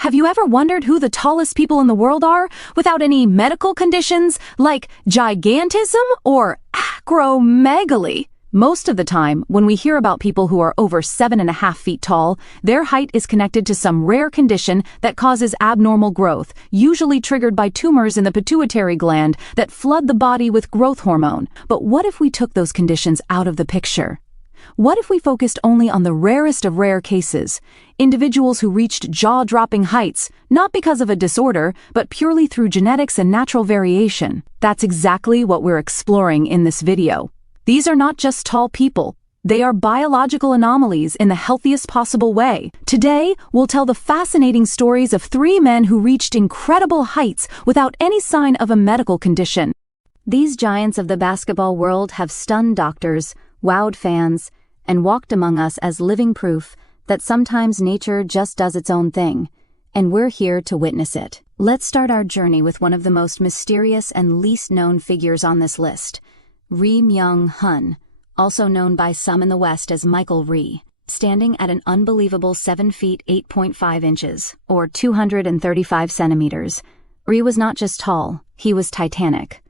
Have you ever wondered who the tallest people in the world are without any medical conditions like gigantism or acromegaly? Most of the time, when we hear about people who are over 7.5 feet tall, their height is connected to some rare condition that causes abnormal growth, usually triggered by tumors in the pituitary gland that flood the body with growth hormone. But what if we took those conditions out of the picture? What if we focused only on the rarest of rare cases, individuals who reached jaw-dropping heights, not because of a disorder, but purely through genetics and natural variation? That's exactly what we're exploring in this video. These are not just tall people. They are biological anomalies in the healthiest possible way. Today, we'll tell the fascinating stories of 3 men who reached incredible heights without any sign of a medical condition. These giants of the basketball world have stunned doctors, wowed fans, and walked among us as living proof that sometimes nature just does its own thing, and we're here to witness it. Let's start our journey with one of the most mysterious and least known figures on this list, Ri Myung-hun, also known by some in the West as Michael Ri, standing at an unbelievable 7 feet 8.5 inches, or 235 centimeters. Ri was not just tall, he was titanic.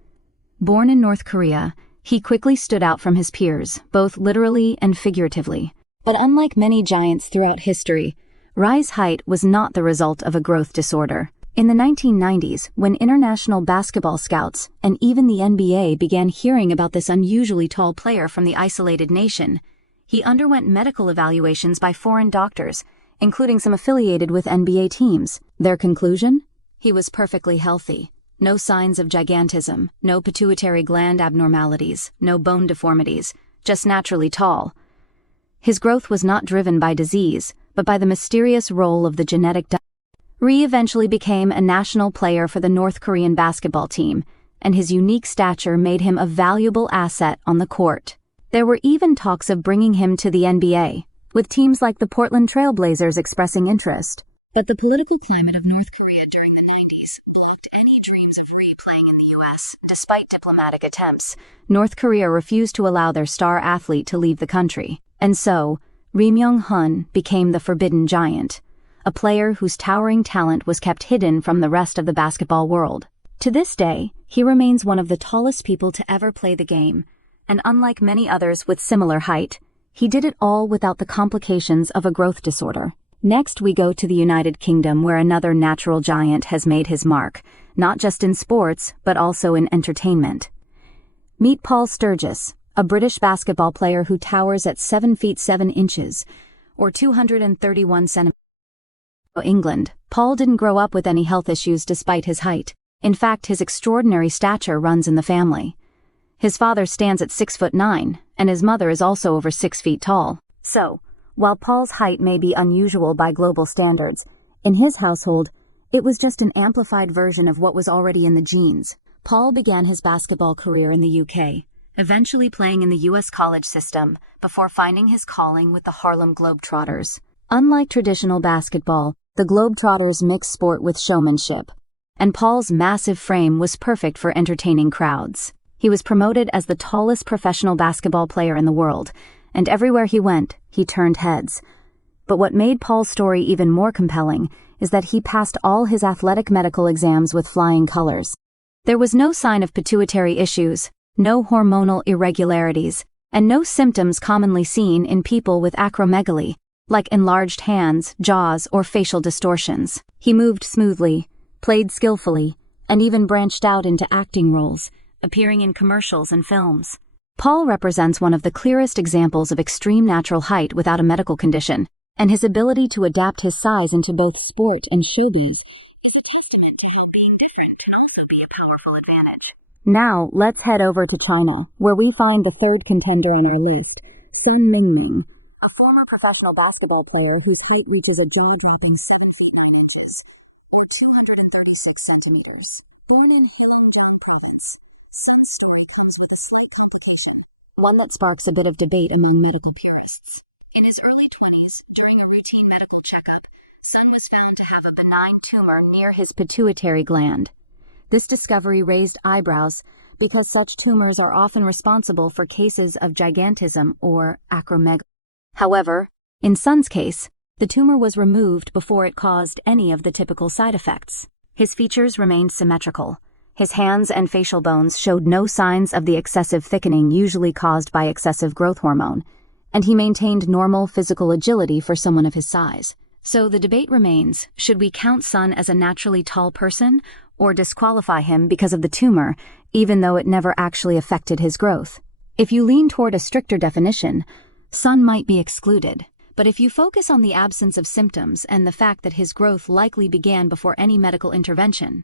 Born in North Korea, he quickly stood out from his peers, both literally and figuratively. But unlike many giants throughout history, Ri's height was not the result of a growth disorder. In the 1990s, when international basketball scouts and even the NBA began hearing about this unusually tall player from the isolated nation, he underwent medical evaluations by foreign doctors, including some affiliated with NBA teams. Their conclusion? He was perfectly healthy. No signs of gigantism, no pituitary gland abnormalities, no bone deformities, just naturally tall. His growth was not driven by disease, but by the mysterious role of the genetic Ri eventually became a national player for the North Korean basketball team, and his unique stature made him a valuable asset on the court. There were even talks of bringing him to the NBA, with teams like the Portland Trail Blazers expressing interest. But the political climate of North Korea during the 90s blocked any dreams of Ri playing in the U.S. Despite diplomatic attempts, North Korea refused to allow their star athlete to leave the country. And so, Ri Myung-hun became the forbidden giant, a player whose towering talent was kept hidden from the rest of the basketball world. To this day, he remains one of the tallest people to ever play the game, and unlike many others with similar height, he did it all without the complications of a growth disorder. Next, we go to the United Kingdom, where another natural giant has made his mark, not just in sports, but also in entertainment. Meet Paul Sturgis, a British basketball player who towers at 7 feet 7 inches, or 231 centimeters. England, Paul didn't grow up with any health issues despite his height. In fact, his extraordinary stature runs in the family. His father stands at 6'9", and his mother is also over 6 feet tall. So, while Paul's height may be unusual by global standards, in his household, it was just an amplified version of what was already in the genes. Paul began his basketball career in the UK, eventually playing in the US college system before finding his calling with the Harlem Globetrotters. Unlike traditional basketball, the Globetrotters mix sport with showmanship, and Paul's massive frame was perfect for entertaining crowds. He was promoted as the tallest professional basketball player in the world, and everywhere he went, he turned heads. But what made Paul's story even more compelling is that he passed all his athletic medical exams with flying colors. There was no sign of pituitary issues, no hormonal irregularities, and no symptoms commonly seen in people with acromegaly, like enlarged hands, jaws, or facial distortions. He moved smoothly, played skillfully, and even branched out into acting roles, appearing in commercials and films. Paul represents one of the clearest examples of extreme natural height without a medical condition, and his ability to adapt his size into both sport and showbiz is a testament to how being different can also be a powerful advantage. Now, let's head over to China, where we find the third contender on our list, Sun Mingming, a former professional basketball player whose height reaches a jaw-dropping 7 feet 9 inches, or 236 centimeters. Born in Sun's story comes with a slight complication, one that sparks a bit of debate among medical purists. In his early 20s, during a routine medical checkup, Sun was found to have a benign tumor near his pituitary gland. This discovery raised eyebrows because such tumors are often responsible for cases of gigantism or acromegaly. However, in Sun's case, The tumor was removed before it caused any of the typical side effects. His features remained symmetrical. His hands and facial bones showed no signs of the excessive thickening usually caused by excessive growth hormone, and he maintained normal physical agility for someone of his size. So the debate remains, should we count Sun as a naturally tall person, or disqualify him because of the tumor, even though it never actually affected his growth? If you lean toward a stricter definition, Sun might be excluded. But if you focus on the absence of symptoms and the fact that his growth likely began before any medical intervention,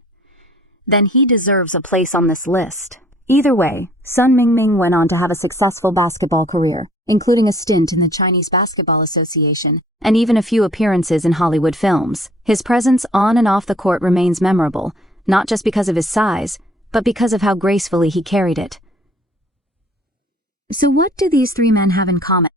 then he deserves a place on this list. Either way, Sun Mingming went on to have a successful basketball career, including a stint in the Chinese Basketball Association, and even a few appearances in Hollywood films. His presence on and off the court remains memorable, not just because of his size, but because of how gracefully he carried it. So what do these three men have in common?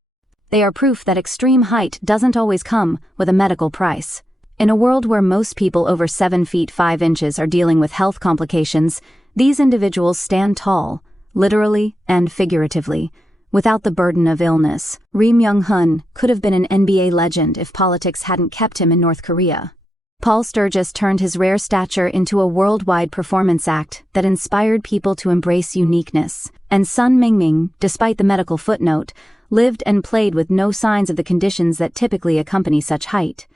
They are proof that extreme height doesn't always come with a medical price. In a world where most people over 7 feet 5 inches are dealing with health complications, these individuals stand tall, literally and figuratively, without the burden of illness. Ri Myung-hun could have been an NBA legend if politics hadn't kept him in North Korea. Paul Sturgis turned his rare stature into a worldwide performance act that inspired people to embrace uniqueness. And Sun Mingming, despite the medical footnote, lived and played with no signs of the conditions that typically accompany such height.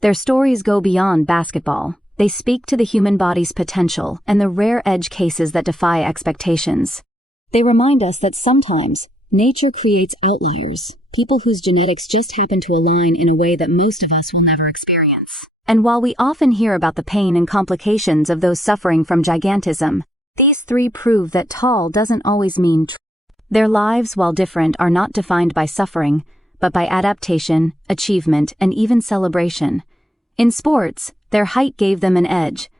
Their stories go beyond basketball. They speak to the human body's potential and the rare edge cases that defy expectations. They remind us that sometimes nature creates outliers, people whose genetics just happen to align in a way that most of us will never experience. And while we often hear about the pain and complications of those suffering from gigantism, these three prove that tall doesn't always mean Their lives, while different, are not defined by suffering, but by adaptation, achievement, and even celebration. In sports, their height gave them an edge.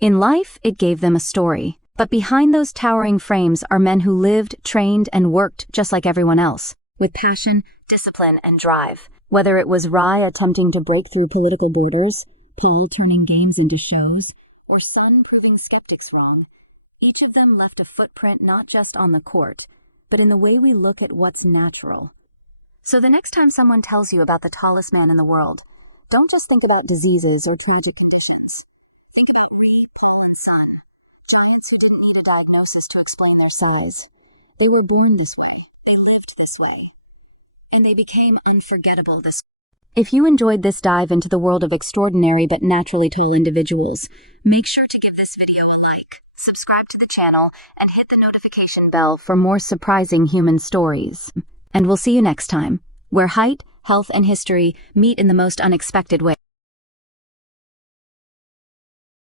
In life, it gave them a story. But behind those towering frames are men who lived, trained, and worked just like everyone else, with passion, discipline, and drive. Whether it was Rai attempting to break through political borders, Paul turning games into shows, or Sun proving skeptics wrong, each of them left a footprint not just on the court, but in the way we look at what's natural. So the next time someone tells you about the tallest man in the world, don't just think about diseases or tragic conditions. Think about Ri, Paul, and Sun, giants who didn't need a diagnosis to explain their size. They were born this way. They lived this way. And they became unforgettable this way. If you enjoyed this dive into the world of extraordinary but naturally tall individuals, make sure to give this video a like, subscribe to the channel, and hit the notification bell for more surprising human stories. And we'll see you next time, where height, health, and history meet in the most unexpected way.